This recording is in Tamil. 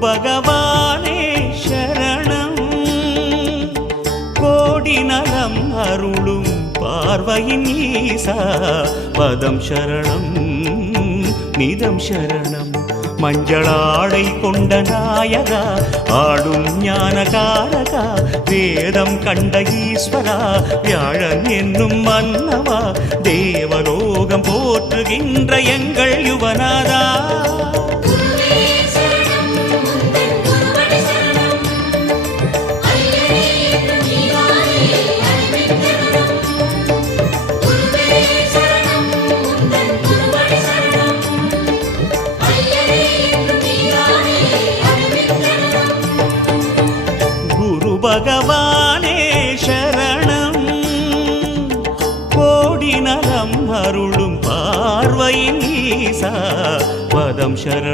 பகவானே சரணம். கோடி நலம் அருளும் பார்வையின் ஈசா பதம் சரணம் நிதம் சரணம். மஞ்சளாடை கொண்ட நாயகா ஆடும் ஞானகாரகா வேதம் கண்ட ஈஸ்வரா வியாழன் என்னும் மன்னவா தேவலோகம் போற்றுகின்ற எங்கள் யுவனாதா. பகவானே சரணம். கோடி நலம் அருளும் பார்வையின் ஈசா பதம் சரணம்.